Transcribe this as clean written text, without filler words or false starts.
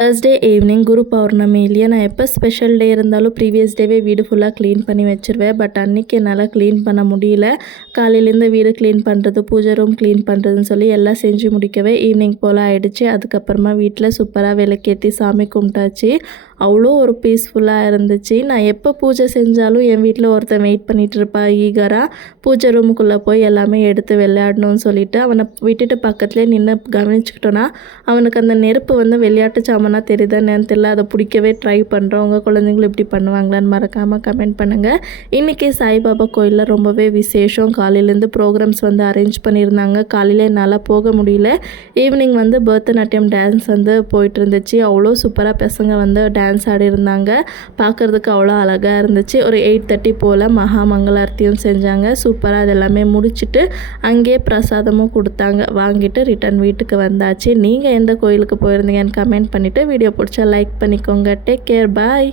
Thursday evening குரு பௌர்ணமி இல்லையா, நான் எப்போ ஸ்பெஷல் டே இருந்தாலும் ப்ரீவியஸ் டேவே வீடு ஃபுல்லாக க்ளீன் பண்ணி வச்சுருவேன். பட் அன்றைக்கி என்னால் க்ளீன் பண்ண முடியல. காலையிலேருந்து வீடு க்ளீன் பண்ணுறது, பூஜை ரூம் க்ளீன் பண்ணுறதுன்னு சொல்லி எல்லாம் செஞ்சு முடிக்கவே ஈவினிங் போல் ஆகிடுச்சு. அதுக்கப்புறமா வீட்டில் சூப்பராக விளக்கேற்றி சாமி கும்பிட்டாச்சு. அவ்வளோ ஒரு பீஸ்ஃபுல்லாக இருந்துச்சு. நான் எப்போ பூஜை செஞ்சாலும் என் வீட்டில் ஒருத்தன் வெயிட் பண்ணிகிட்டு இருப்பா ஈகராக. பூஜை ரூமுக்குள்ளே போய் எல்லாமே எடுத்து விளையாடணும்னு சொல்லிட்டு அவனை விட்டுட்டு பக்கத்துலேயே நின்று கவனிச்சுக்கிட்டோன்னா அவனுக்கு அந்த நெருப்பு விளையாட்டு சாமானா தெரியுதா என்னன்னு தெரியல. அதை பிடிக்கவே ட்ரை பண்ணுறோம். உங்கள் குழந்தைங்களும் இப்படி பண்ணுவாங்களான்னு மறக்காமல் கமெண்ட் பண்ணுங்கள். இன்றைக்கி சாய்பாபா கோயிலில் ரொம்பவே விசேஷம். காலையிலேருந்து ப்ரோக்ராம்ஸ் அரேஞ்ச் பண்ணியிருந்தாங்க. காலையில் என்னால் போக முடியல. ஈவினிங் பரதநாட்டியம் டான்ஸ் போயிட்டு இருந்துச்சு. அவ்வளோ சூப்பராக பசங்க டான்ஸ் ஆடி இருந்தாங்க. பார்க்குறதுக்கு அவ்வளோ அழகாக இருந்துச்சு. ஒரு 8:30 போல் மகா மங்களார்த்தியும் செஞ்சாங்க. சூப்பராக அது எல்லாமே முடிச்சுட்டு அங்கேயே பிரசாதமும் கொடுத்தாங்க. வாங்கிட்டு ரிட்டன் வீட்டுக்கு வந்தாச்சு. நீங்கள் எந்த கோயிலுக்கு போயிருந்தீங்கன்னு கமெண்ட் பண்ணிவிட்டு வீடியோ பிடிச்சா லைக் பண்ணிக்கோங்க. டேக் கேர், பாய்.